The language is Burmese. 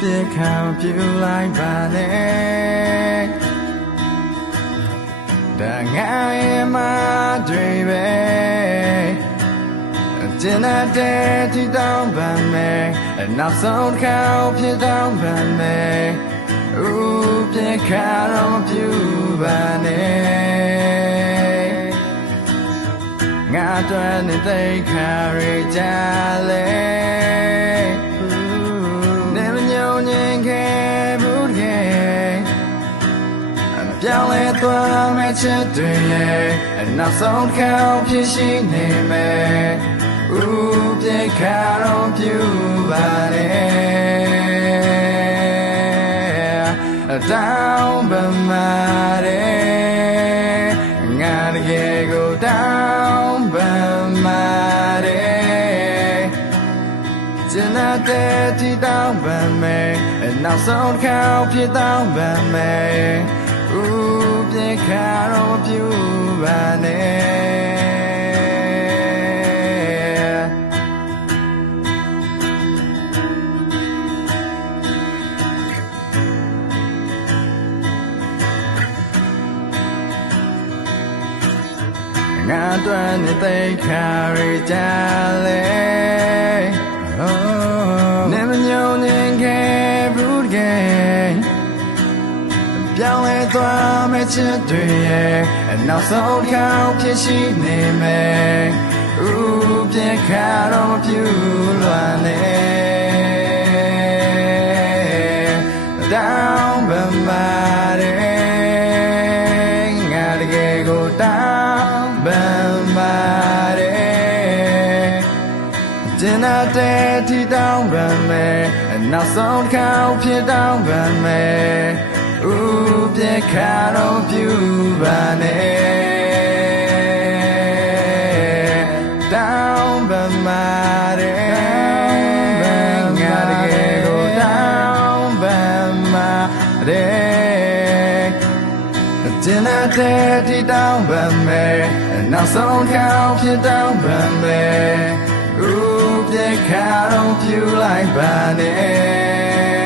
ပြေခံပြူလိုက်ပါနဲ့ဒါငါရဲ့မတွေပဲကျင်တဲ့တီတောင်းပန်မယ်နောက်ဆုံးခေါက်ဖြစ်တောင်းပန်မယ်ပြေခါတော့မပြူပါနဲ့ငါတို့နဲ့တိတ်ခါရကြလေနေမညုံညင်ခဲ့ဘူးတကယ်ပြောင်းလဲသွားမယ့်ချက်တွေရဲ့နောက်ဆုံးခေါက်ဖြစ်ရှိနေမယ်ပြေခါတော့ပြူပါနဲ့တောင်းပန်ပါတယ်ငါတကယ်ကိုတောင်းပန်ပါတယ်ကျန်တဲ့တီတောင်းပန်မယ်နောက်ဆုံးခေါက်ဖြစ်တောင်းပန်မယ်ပြေခါတော့ပြူပါနဲ့ငါတို့နဲ့တိတ်ခါရကြလေနေမညုံညင်ခဲ့ဘူးတကယ်ပြောင်းလဲသွားမယ့်ချက်တွေရဲ့နောက်ဆုံးခေါက်ဖြစ်ရှိနေမယ်ပြေခါတော့မပြူလွာနဲ့တောင်းပန်ပါတယ်ငါတကယ်ကိုတောင်းပန်ပါတယ်ကျင်တဲ့တီတောင်းပန်မယ်နောက်ဆုံးခေါက်ဖြစ်တောင်းပန်မယ်ပြေခါတော့ပြူပါနဲ့တောင်းပန်ပါတယ်ငါတကယ်ကိုတောင်းပန်ပါတယ်ကျင်တဲ့တီတောင်းပန်မယ်နောက်ဆုံးခေါက်ဖြစ်တောင်းပန်မယ်ပြေခါတော့ပြူလိုက်ပါနဲ့